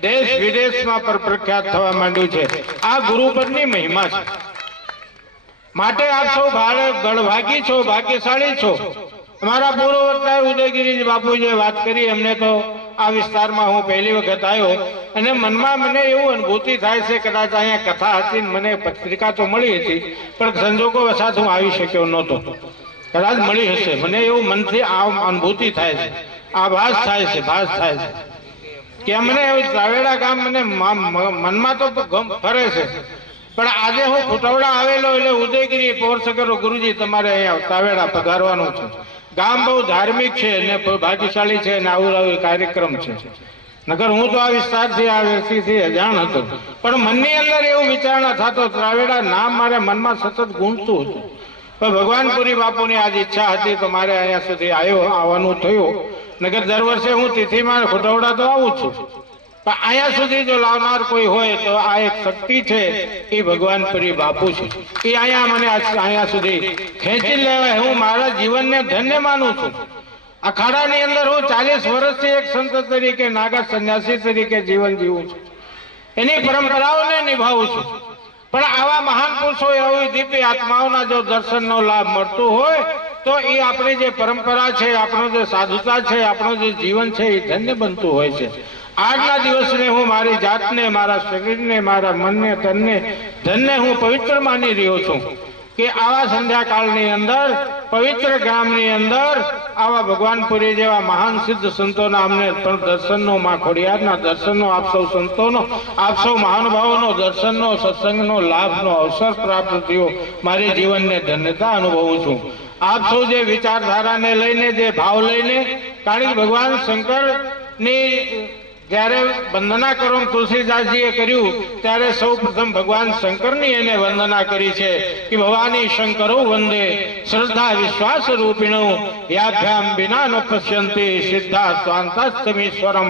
દેશ વિદેશમાં પર પ્રખ્યાત થવા માંડ્યું છે. આ ગુરુપદની મહિમા છે. માટે આપ સૌ ગણભાગી છો, ભાગ્યશાળી છો. અમારા પૂર્વ વક્તા ઉદયગીરી બાપુ જે વાત કરી, એમને તો આ વિસ્તારમાં હું પહેલી વખત આવ્યો અને મનમાં મને એવું અનુભૂતિ થાય છે, કદાચ અહીંયા કથા હતી ને મને પત્રિકા તો મળી હતી, પણ સંજોગો વસાત હું આવી શક્યો નહોતો. કદાચ મળી હશે, મને એવું મનથી આ અનુભૂતિ થાય છે, આભાસ થાય છે, ભાસ થાય છે કે મને ત્રાવેડા ગામ મને મનમાં તો ફરે છે. પણ આજે હું ખુટવડા આવેલો એટલે ઉદયગીરી પોરસગર ગુરુજી તમારે અહીંયા ત્રાવેડા પધારવાનું છે. ગામ બહુ ધાર્મિક છે ને ભાગ્યશાળી છે ને આવું કાર્યક્રમ છે. નગર હું તો આ વિસ્તારથી આ વ્યક્તિથી અજાણ હતો, પણ મનની અંદર એવું વિચારણા થતો ત્રાવેડા નામ મારે મનમાં સતત ગૂંજતું હતું. પણ ભગવાનપુરી બાપુની આજ ઈચ્છા હતી તો મારે અહીંયા સુધી આવવાનું થયું. નગર દર વર્ષે હું તિથિમાં ખુટવડા તો આવું છું, પણ અહીંયા સુધી જો લાવનાર કોઈ હોય તો આ એક શક્તિ છે, એ ભગવાનપુરી બાપુ છે. એ અહીંયા મને અહીંયા સુધી ખેંચી લેવાય. હું મારા જીવનને ધન્ય માનું છું. અખાડાની અંદર હું 40 વર્ષથી એક સંત તરીકે નાગા સંન્યાસી તરીકે જીવન જીવું છું, એની પરંપરાઓને નિભાવું છું. પણ આવા મહાન પુરુષો એવી દિવ્ય આત્માઓના જો દર્શનનો લાભ મળતો હોય તો એ આપણી જે પરંપરા છે, આપણો જે સાધુતા છે, આપણું જે જીવન છે એ ધન્ય બનતું હોય છે. આજના દિવસને હું મારી જાતને, મારા શરીરને, મારા મનને, તનને ધનને હું પવિત્ર માની રહ્યો છું કે આવા સંધ્યાકાળની અંદર પવિત્ર ગામની અંદર આવા ભગવાનપુરી જેવા મહાન સિદ્ધ સંતોના અમને પણ દર્શનનો, મા ખોડિયારના દર્શનનો, આપ સૌ સંતોનો, આપ સૌ મહાનુભાવોનો દર્શનનો, સત્સંગનો લાભનો અવસર પ્રાપ્ત થયો. મારી જીવનને ધન્યતા અનુભવું છું. આપ સૌ જે વિચારધારાને લઈને, જે ભાવ લઈને, કારણ કે ભગવાન શંકરની જ્યારે વંદના કરો તુલસીદાસજીએ કર્યું ત્યારે સૌ પ્રથમ ભગવાન શંકરની એને વંદના કરી છે કે ભવાની શંકરો વંદે શ્રદ્ધા વિશ્વાસ રૂપિણો યાભ્યામ વિના ન પશ્યંતી સિદ્ધા સ્વાંતાસ્તમીશ્વરમ.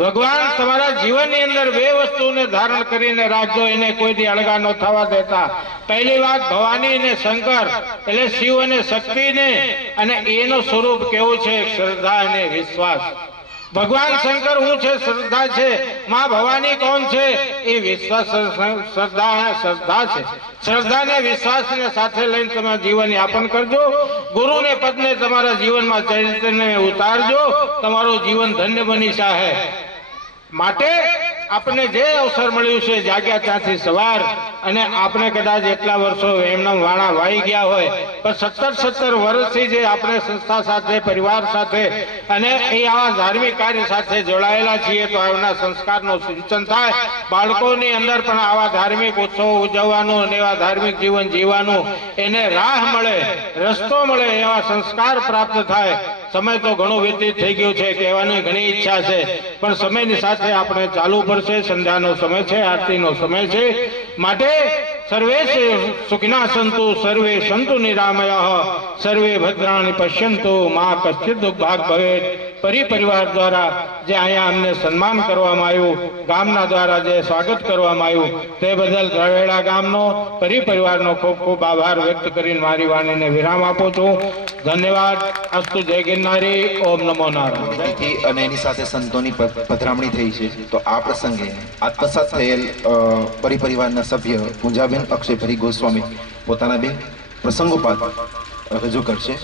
ભગવાન તમારા જીવનની અંદર બે વસ્તુને ધારણ કરીને રાખજો, એને કોઈથી અળગા ન થવા દેતા. પહેલી વાત ભવાની ને શંકર એટલે શિવ અને શક્તિને, અને એનું સ્વરૂપ કેવું છે? શ્રદ્ધા અને વિશ્વાસ. ભગવાન શંકર હું છે? શ્રદ્ધા છે. માં ભવાની કોણ છે? એ વિશ્વાસ, શ્રદ્ધા છે. શ્રદ્ધા ને વિશ્વાસ ને સાથે લઈને તમે જીવન યાપન કરજો. ગુરુ ને પદને તમારા જીવનમાં ચરિત્રને ઉતારજો, તમારું જીવન ધન્ય બની જાહે. માટે આપણે જે અવસર મળ્યું છે, જાગ્યા ત્યાંથી સવાર, અને આપણે કદાચ એટલા વર્ષો એમના વાણા વાઈ ગયા હોય, પણ 17 વર્ષથી જે આપણે સંસ્થા સાથે, પરિવાર સાથે અને એ આવા ધાર્મિક કાર્ય સાથે જોડાયેલા છીએ, તો આવના સંસ્કારનું સિંચન થાય. બાળકોની અંદર પણ આવા ધાર્મિક ઉત્સવો ઉજવવાનું અને એવા ધાર્મિક જીવન જીવવાનું એને રાહ મળે, રસ્તો મળે, એવા સંસ્કાર પ્રાપ્ત થાય. સમય તો ઘણો વ્યતીત થઈ ગયો છે, કહેવાની ઘણી ઈચ્છા છે, પણ સમયની સાથે આપણે ચાલુ પડશે. સંધ્યાનો સમય છે, આરતીનો સમય છે. માટે સર્વે સુખિના સંતુ, સર્વે સંતુ નિરામયઃ, સર્વે ભદ્રાણિ પશ્યંતુ, મા કશ્ચિત દુર્ભાગ ભવેત. પરિવાર દ્વારા જે અહીંયા અમને સન્માન કરવામાં આવ્યું, ગામના દ્વારા જે સ્વાગત કરવામાં આવ્યું, તે બદલ ત્રાવેડા ગામનો પરિવારનો ખૂબ ખૂબ આભાર વ્યક્ત કરીને મારી વાણીને વિરામ આપું છું. ધન્યવાદ. અસ્તુ. જય ગિરનારી. ઓમ નમો નારાયણ. અને એની સાથે સંતોની પધરામણી થઈ છે, તો આ પ્રસંગે આત્મસાત થયેલ પરિવારના સભ્ય પૂંજાબેન અક્ષયભરી ગોસ્વામી પોતાના બે પ્રસંગોપાત રજૂ કરશે.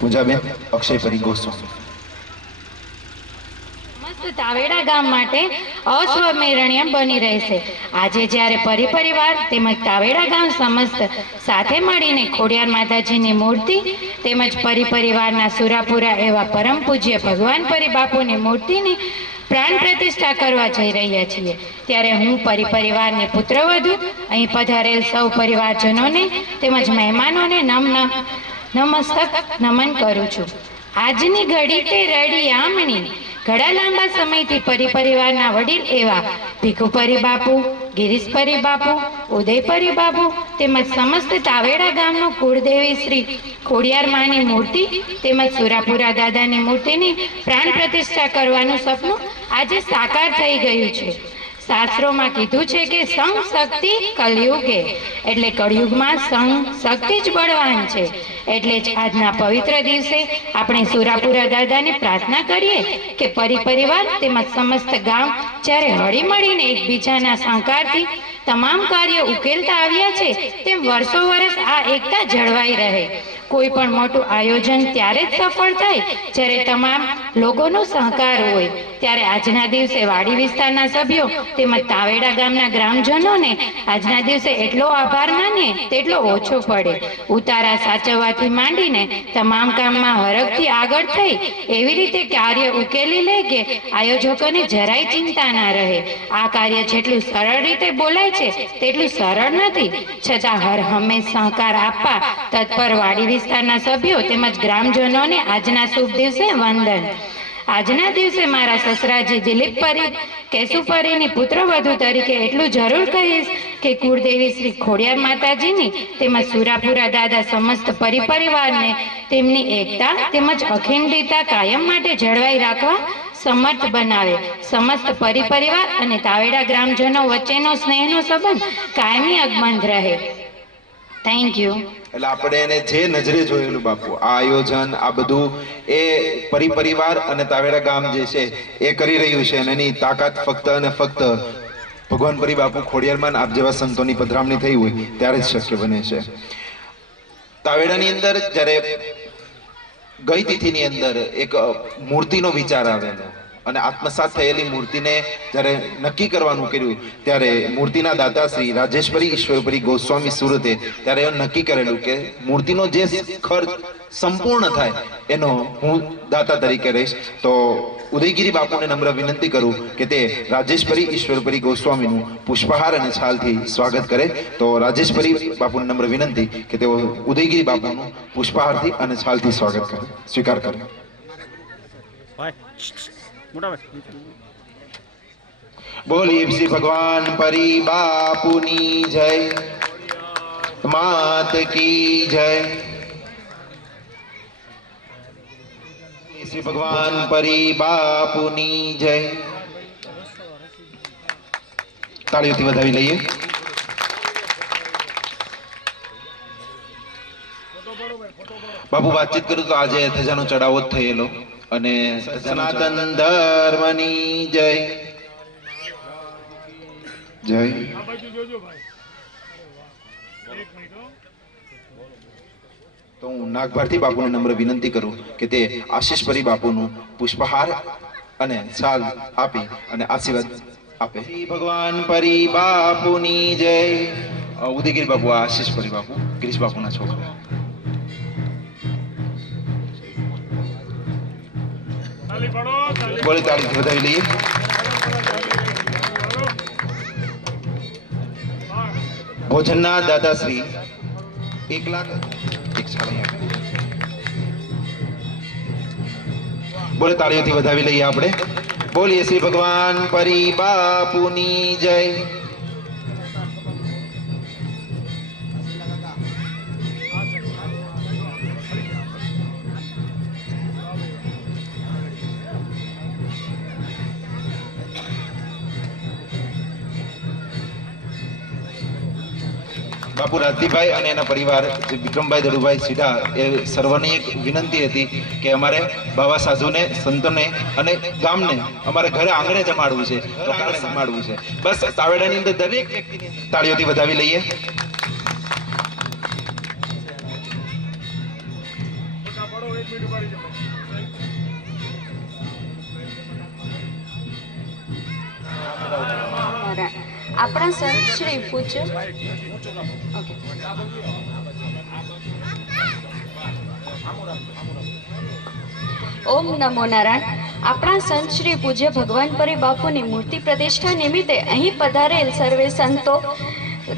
પૂંજાબેન અક્ષયભરી ગોસ્વામી. તાવેડા ગામ માટે અસ્વરણીય બની રહેશે. આજે જ્યારે પરિવાર તેમજ તાવેડા ગામ સમસ્ત સાથે મળીને ખોડિયાર માતાજીની મૂર્તિ તેમજ પરિવારના સુરાપુરા એવા પરમ પૂજ્ય ભગવાનપરી બાપુની મૂર્તિની પ્રાણ પ્રતિષ્ઠા કરવા જઈ રહ્યા છીએ, ત્યારે હું પરિવારની પુત્રવધુ અહીં પધારેલ સૌ પરિવારજનોને તેમજ મહેમાનોને નમસ્તક નમન કરું છું. આજની ઘડી તે રડી આમણી ઘણા લાંબા સમયથી પરિવારના વડીલ એવા ભીખુપરી બાપુ, ગિરીશપરી બાપુ, ઉદયપરી બાપુ તેમજ સમસ્ત તાવેડા ગામનું કુળદેવી શ્રી ખોડિયાર માની મૂર્તિ તેમજ સુરાપુરા દાદાની મૂર્તિની પ્રાણ પ્રતિષ્ઠા કરવાનું સપનું આજે સાકાર થઈ ગયું છે. શાસ્ત્રોમાં કીધું છે કે સંગ શક્તિ કલયુગે, એટલે કળયુગમાં સંગ શક્તિ જ બળવાન છે. એટલે જ આજના પવિત્ર દિવસે આપણે સુરાપુરા દાદાને પ્રાર્થના કરીએ કે પરિવાર તેમજ સમસ્ત ગામ જ્યારે હળી મળીને એકબીજાના સહકારથી તમામ કાર્યો ઉકેલતા આવ્યા છે, તેમ વર્ષો વર્ષ આ એકતા જળવાઈ રહે. કોઈ પણ મોટું આયોજન ત્યારે જ સફળ થાય જ્યારે તમામ લોકોનો સહકાર હોય. ત્યારે આજના દિવસે વાડી વિસ્તારના સભ્યો તેમજ તાવેડા ગામના ગ્રામજનોને આજના દિવસે એટલો આભાર માને તેટલો ઓછો પડે. ઉતારા સાચવવાથી માંડીને તમામ કામમાં હરખથી આગળ થઈ એવી રીતે કાર્ય ઉકેલી લે કે આયોજકોને જરાય ચિંતા ના રહે. આ કાર્ય જેટલું સરળ રીતે બોલાય છે તેટલું સરળ નથી, છતાં હર હંમેશ સહકાર આપવા તત્પર વાડી વિસ્તારના સભ્યો તેમજ ગ્રામજનોને આજના શુભ દિવસે વંદન. આજના દિવસે મારા સસરાજી દિલીપ પરી કેશુપરીની પુત્રવધુ તરીકે એટલું જરૂર કહીશ કે કુળદેવી શ્રી ખોડિયાર માતાજીની તેમજ સુરાપુરા દાદા સમસ્ત પરિવારને તેમની એકતા તેમજ અખંડિતતા કાયમ માટે જળવાઈ રાખવા સમર્થ બનાવે. સમસ્ત પરિવાર અને તાવેડા ગ્રામજનો વચ્ચેનો સ્નેહનો સંબંધ કાયમી અકબંધ રહે. Thank you. એટલે આપણે એને જે નજરે જોયેલું બાપુ, આ આયોજન આ બધું એ પરિવાર અને તાવેડા ગામ જે છે એ કરી રહ્યું છે, અને એની તાકાત ફક્ત અને ફક્ત ભગવાન પરી બાપુ ખોડિયારમાં આપ જેવા સંતોની પધરામણી થઈ હોય ત્યારે જ શક્ય બને છે. તાવેડાની અંદર જ્યારે ગઈ તિથિની અંદર એક મૂર્તિનો વિચાર આવેલો અને આત્મસાત થયેલી મૂર્તિને જ્યારે નક્કી કરવાનું કર્યું ત્યારે મૂર્તિના દાતા શ્રી રાજેશ્વરી ઈશ્વરપરી ગોસ્વામી સુરતે ત્યારે એ નક્કી કરેલું કે મૂર્તિનો જે ખર્ચ સંપૂર્ણ થાય એનો હું દાતા તરીકે રહીશ. તો ઉદયગીરી બાપુને નમ્ર વિનંતી કરું કે તે રાજેશ્વરી ઈશ્વરપરી ગોસ્વામીનું પુષ્પહાર અને છાલથી સ્વાગત કરે. તો રાજેશ્વરી બાપુને નમ્ર વિનંતી કે તેઓ ઉદયગીરી બાપુનું પુષ્પહારથી અને છાલથી સ્વાગત કરે, સ્વીકાર કરે. બોલીએ શ્રી ભગવાન પરી બાપુની જય, માત કી જય. શ્રી ભગવાન પરી બાપુની જય. તાળીઓથી વધાવી લઈએ. બાપુ વાતચીત કરું તો આજે ધજાનો ચડાવો જ થયેલો અને સનાતન ધર્મની જય જય. તો હું નાગભારતી બાપુને નમ્ર વિનંતી કરું કે તે આશીષ પરી બાપુનું પુષ્પહાર અને છાલ આપી અને આશીર્વાદ આપે. ભગવાન પરી બાપુની જય. ઉદયગીરી બાપુ, આશીષ પરી બાપુ ગિરીશ બાપુના છોકરા. બોલી તાળીથી વધાવી લઈએ. ભોજનના દાદાશ્રી 1 લાખ એક છાળી આપે. બોલે તાળીઓથી વધાવી લઈએ આપણે. બોલીએ શ્રી ભગવાન પરી બાપુની જય. બાપુ રાજદીપભાઈ અને એના પરિવાર જે વિક્રમભાઈ દડુભાઈ સીધા એ સર્વની એક વિનંતી હતી કે અમારે બાવા સાધુને, સંતોને અને ગામને અમારે ઘરે આંગણે જમાડવું છે, તો આંગણે જમાડવું છે. બસ તાવેડાની અંદર દરેક વ્યક્તિની તાળીઓથી વધાવી લઈએ. આપણા સંત શ્રી પૂજ્ય ઓમ નમો નારાયણ. આપણા સંત શ્રી પૂજ્ય ભગવાન પરી બાપુની મૂર્તિ પ્રતિષ્ઠા નિમિત્તે અહીં પધારેલ સર્વે સંતો,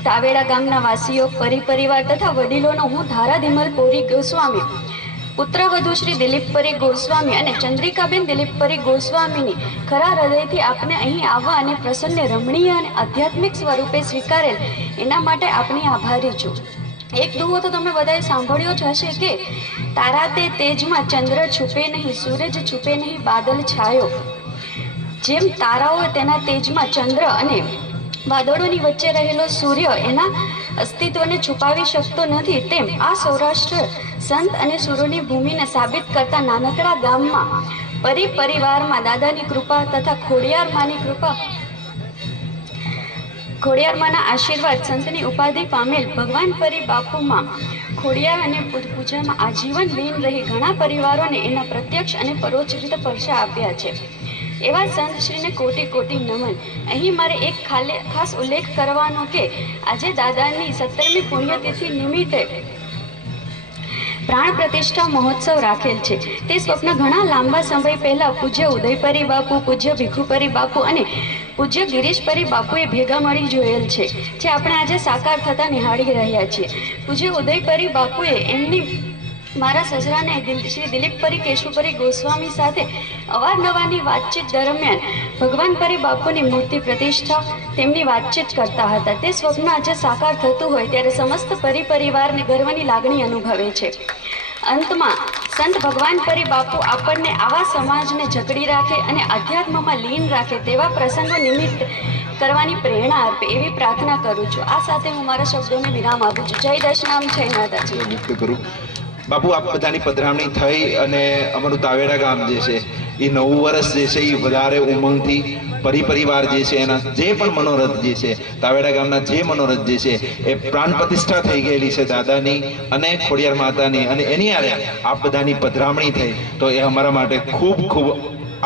તાવેડા ગામના વાસીઓ, પરિવાર તથા વડીલોનો હું ધારાધીમલ પોરી ગોસ્વામી, પુત્રવધુ શ્રી દિલીપ પરી ગોસ્વામી અને ચંદ્રિકાબેન દિલીપ પરી ગોસ્વામીની ખરા હૃદયથી આપને અહીં આવવા અને પ્રસન્ન, રમણીય અને આધ્યાત્મિક સ્વરૂપે સ્વીકારેલ એના માટે આપની આભારી છું. એક દુહો તો તમે બધાએ સાંભળ્યો જ હશે કે તારા તે તેજમાં ચંદ્ર છુપે નહીં, સૂરજ છુપે નહીં, બાદલ છાયો. જેમ તારાઓ તેના તેજમાં ચંદ્ર અને વાદળોની વચ્ચે રહેલો સૂર્ય એના અસ્તિત્વને છુપાવી શકતો નથી, તેમ આ સૌરાષ્ટ્ર સંત અને સુરોની ભૂમિને સાબિત કરતા નાનકડા ગામમાં પરિવારમાં દાદાની કૃપા તથા ખોડિયારમાંની કૃપા, ખોડિયારમાંના આશીર્વાદ, સંતની ઉપાધિ પામેલ ભગવાન પરી બાપુમાં ખોડિયાર અને પૂજામાં આજીવન લીન રહી ઘણા પરિવારોને એના પ્રત્યક્ષ અને પરોક્ષ રીતે પરસા આપ્યા છે. એવા સંતશ્રીને કોટી કોટી નમન. અહીં મારે એક ખાસ ઉલ્લેખ કરવાનો કે આજે દાદાની 17મી પુણ્યતિથિ નિમિત્તે પ્રાણ પ્રતિષ્ઠા મહોત્સવ રાખેલ છે. તે સ્વપ્ન ઘણા લાંબા સમય પહેલા પૂજ્ય ઉદયપરી બાપુ, પૂજ્ય ભીખુપરી બાપુ અને પૂજ્ય ગિરીશપરી બાપુએ ભેગા મળી જોયેલ છે, જે આપણે આજે સાકાર થતા નિહાળી રહ્યા છીએ. પૂજ્ય ઉદયપરી બાપુએ એમની મારા સસરાને શ્રી દિલીપપરી કેશુપરી ગોસ્વામી સાથે અવારનવારની વાતચીત દરમિયાન ભગવાનપરી બાપુની મૂર્તિ પ્રતિષ્ઠા તેમની વાતચીત કરતા હતા. તે સ્વપ્ન આજે સાકાર થતું હોય ત્યારે સમસ્ત પરિવારને ગર્વની લાગણી અનુભવે છે. અંતમાં સંત ભગવાનપરી બાપુ આપણને આવા સમાજને જકડી રાખે અને અધ્યાત્મમાં લીન રાખે તેવા પ્રસંગો નિમિત્ત કરવાની પ્રેરણા આપે એવી પ્રાર્થના કરું છું. આ સાથે હું મારા શબ્દોને વિરામ આપું છું. જય દશનામ, જય માતાજી. મુક્ત કરું. બાપુ આપ બધાની પધરામણી થઈ અને અમારું તાવેડા ગામ જે છે એ 9 વર્ષ જે છે એ વધારે ઉમંગથી પરિવાર જે છે એના જે પણ મનોરથ જે છે તાવેડા ગામના જે મનોરથ જે છે એ પ્રાણ પ્રતિષ્ઠા થઈ ગયેલી છે દાદાની અને ખોડિયાર માતાની, અને એની આરે આપ બધાની પધરામણી થઈ તો એ અમારા માટે ખૂબ ખૂબ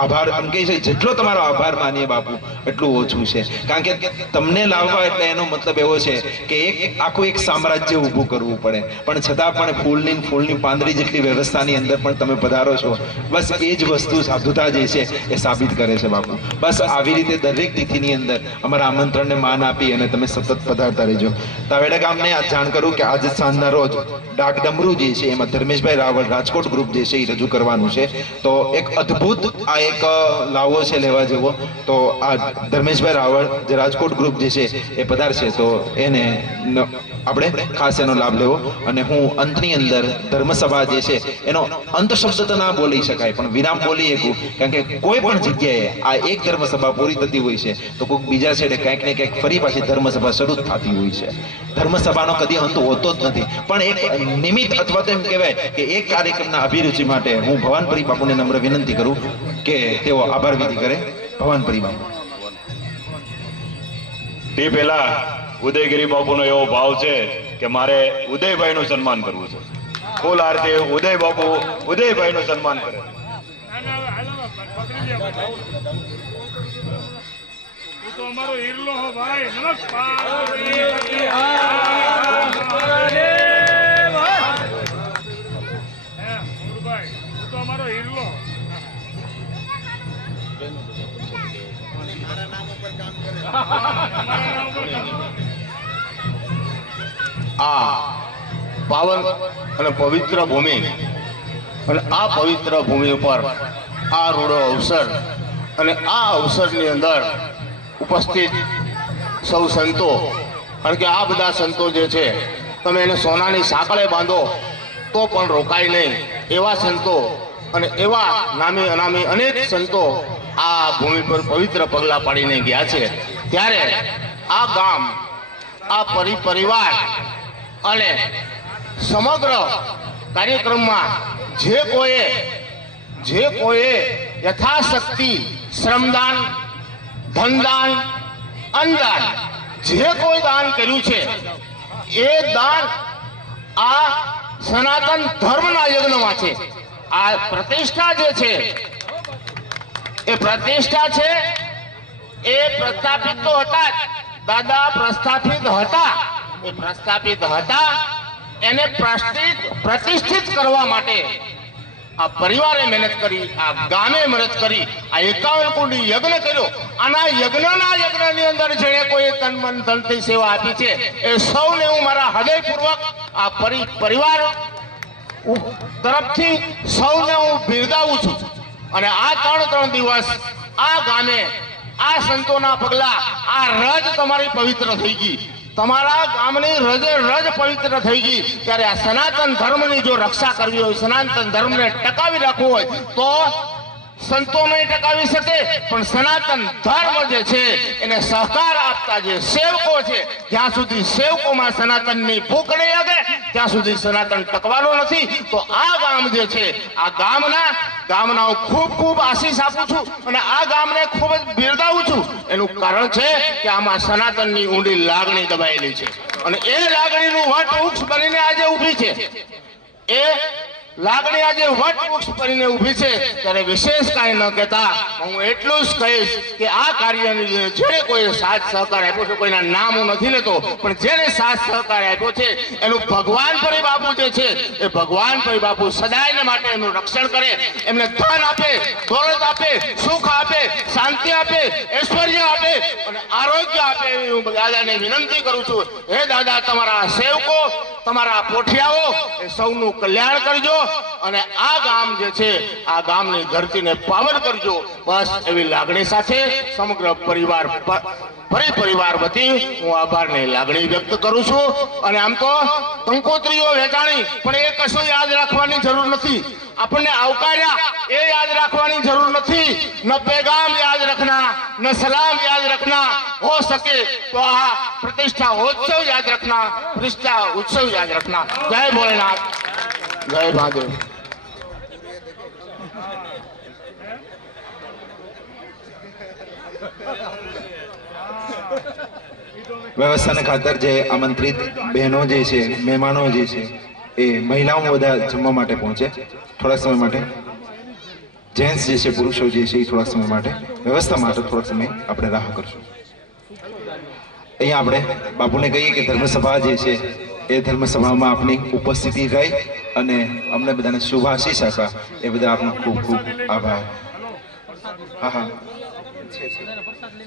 આભાર એમ કહી છે. જેટલો તમારો આભાર માનીએ બાપુ એટલું ઓછું છે, કારણ કે તમને લાવવા એટલે એનો મતલબ એવો છે કે આખું એક સામ્રાજ્ય ઊભું કરવું પડે, પણ છતાં પણ ફૂલની પાંદડી જેટલી વ્યવસ્થાની અંદર પણ તમે પધારો છો. બસ એ જ વસ્તુ સાધુતા જે છે એ સાબિત કરે છે બાપુ. બસ આવી રીતે દરેક તિથિની અંદર અમારા આમંત્રણને માન આપી અને તમે સતત પધારતા રહેજો. તાવેડા ગામને આ જાણ કરું કે આજે સાંજના રોજ ડાક ડમરૂ જે છે એમાં ધર્મેશભાઈ રાવળ રાજકોટ ગ્રુપ જે છે એ રજૂ કરવાનું છે. તો એક અદ્ભુત આ એક લાવો છે લેવા જેવો. તો આ ધર્મેશભાઈ રાવળ જે રાજકોટ ગ્રુપ જે છે એ પધારશે તો એને આપણે ખાસ એનો લાભ લેવો. અને હું અંતની અંદર ધર્મસભા જે છે એનો અંત શબ્દ તો ના બોલી શકાય પણ વિરામ બોલી શકું, કારણ કે કોઈ પણ જગ્યાએ આ એક ધર્મસભા પૂરી થતી હોય છે તો કોઈક બીજા છેડે કંઈક ને કંઈક ફરી પાછી ધર્મસભા શરૂ થતી હોય છે. ધર્મસભાનો કદી અંત હોતો જ નથી, પણ એક નિમિત્ત અથવા તો એમ કહેવાય કે એક કાર્યક્રમના અભિરુચિ માટે હું ભવાનપરી બાપુને નમ્ર વિનંતી કરું કે તેઓ આભાર વિધિ કરે. ભવાનપરી બાપુ. તે પહેલા ઉદયગીરી બાપુનો એવો ભાવ છે કે મારે ઉદયભાઈનું સન્માન કરવું છે. ફૂલ આરતી ઉદય બાપુ ઉદયભાઈનું સન્માન કરે. તો અમારો હિરલો હો ભાઈ. નમસ્કાર. તો અમારો હિરલો આ પાવન અને પવિત્ર ભૂમિ અને આ પવિત્ર ભૂમિ ઉપર આ રૂડો અવસર અને આ અવસરની અંદર ઉપસ્થિત સૌ સંતો, કારણ કે આ બધા સંતો જે છે તમે એને સોનાની સાંકળે બાંધો તો પણ રોકાય નહીં એવા સંતો અને એવા નામી અનામી અનેક સંતો આ ભૂમિ પર પવિત્ર પગલાં પાડીને ગયા છે. ત્યારે આ ગામ, આ પરિવાર અને સમગ્ર કાર્યક્રમમાં જે કોઈએ યથાશક્તિ શ્રમદાન, ધનદાન, અન્નદાન જે કોઈ દાન કર્યું છે એ દાન આ સનાતન ધર્મના યજ્ઞમાં છે. આ પ્રતિષ્ઠા જે છે એ પ્રતિષ્ઠા છે એ પ્રસ્થાપિત તો હતા જ. દાદા પ્રસ્થાપિત હતા, એ પ્રસ્થાપિત હતા એને પ્રતિષ્ઠિત કરવા માટે આ પરિવારે મહેનત કરી, આ ગામે મહેનત કરી, આ 51 કુંડી યજ્ઞ કર્યો. આના યજ્ઞની અંદર જેણે કોઈ તન મન ધનથી સેવા આપી છે એ સૌને હું મારા હૃદયપૂર્વક આ પરિવાર તરફથી સૌને હું બિરદાવું છું. અને આ 3 દિવસ આ ગામે આ સંતોના પગલા, આ રજ તમારી પવિત્ર થઈ ગઈ, તમારા ગામની રજ પવિત્ર થઈ ગઈ. ત્યારે આ સનાતન ધર્મની જો રક્ષા કરવી હોય, સનાતન ધર્મને ટકાવી રાખવું હોય તો સંતો નહીં ટકાવી શકે, પણ સનાતન ધર્મ જે છે એને સહકાર આપતા જે સેવકો છે, જ્યાં સુધી સેવકોમાં સનાતનની ભૂખ નહીં લાગે ત્યાં સુધી સનાતન ટકવાનો નથી. તો આ ગામ જે છે, આ ગામના હું ખૂબ આશીષ આપું છું અને આ ગામને ખૂબ જ બિરદાવું છું. એનું કારણ છે કે આમાં સનાતનની ઊંડી લાગણી દબાયેલી છે અને એ લાગણીનું વટ વૃક્ષ બનીને આજે ઊભી છે. એ લાગણી આજે વટવૃક્ષ બનીને ઊભી છે ત્યારે વિશેષ કાંઈ ન કહેતા હું એટલું જ કહીશ કે આ કાર્યની જેણે કોઈ સાથ સહકાર આપ્યો છે, કોઈના નામ હું નથી લેતો, પણ જેને સાથ સહકાર આપ્યો છે એનું ભગવાન પરી બાપુ જે છે એ ભગવાન પરી બાપુ સદાયને માટે એનું રક્ષણ કરે, એમને ધન આપે, દોલત આપે, સુખ આપે, શાંતિ આપે, ઐશ્વર્ય આપે અને આરોગ્ય આપે એવી હું દાદાને વિનંતી કરું છું. હે દાદા, તમારા સેવકો, તમારા પોઠિયાઓ એ સૌનું કલ્યાણ કરજો અને આ ગામ જે છે આ ગામની ધરતીને પાવન કરજો. બસ એવી લાગણી સાથે સમગ્ર પરિવાર વતી હું આભારની લાગણી વ્યક્ત કરું છું. અને આમ તો કંકોત્રીઓ વેચાણી, પણ એ કશું યાદ રાખવાની જરૂર નથી. આપણને આવકાર્યા એ યાદ રાખવાની જરૂર નથી. ન પેગામ યાદ રખના, ન સલામ યાદ રખના, हो सके तो આ प्रतिष्ठा उत्सव याद रखना, प्रतिष्ठा उत्सव याद रखना. जय भोलेनाथ, जय महादेव. વ્યવસ્થાને ખાતર જે આમંત્રિત બહેનો જે છે, મહેમાનો જે છે એ મહિલાઓ બધા જમવા માટે પહોંચે થોડાક સમય માટે. જેન્ટ્સ જે છે, પુરુષો જે છે એ થોડાક સમય માટે વ્યવસ્થા માટે થોડાક સમય આપણે રાહ કરશું. અહીંયા આપણે બાપુને કહીએ કે ધર્મસભા જે છે એ ધર્મસભામાં આપની ઉપસ્થિતિ રહી અને અમને બધાને શુભ આશીષ આપ્યા એ બધા આપનો ખૂબ ખૂબ આભાર. હા હા.